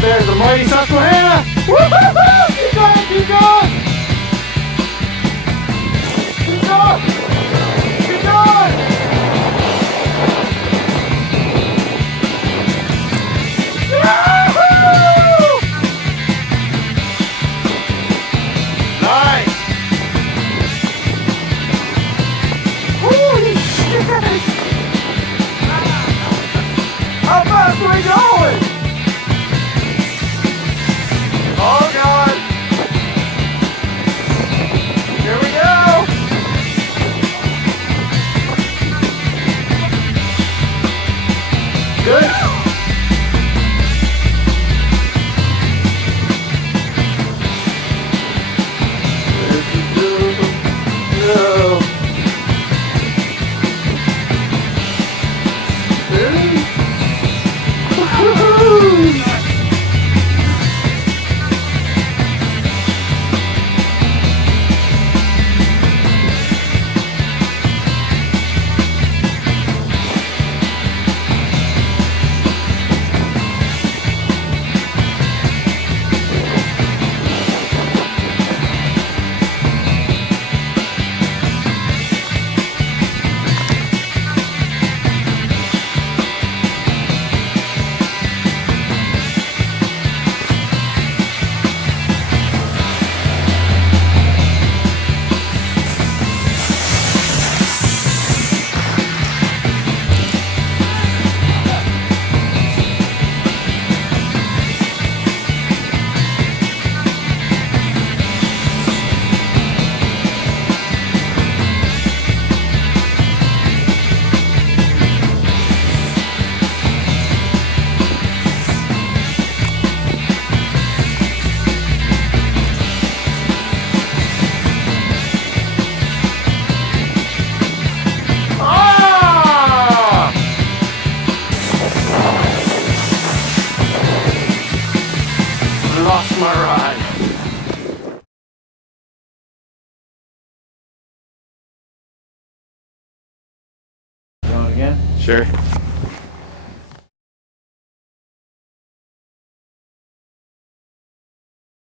there's the mighty Susquehanna. Woo-hoo-hoo! Keep going, keep going. Keep going. Keep going. Woo-hoo! Nice. Holy shit. How fast are we going? Oh God! Here we go! Good. Lost my ride. Going again? Sure.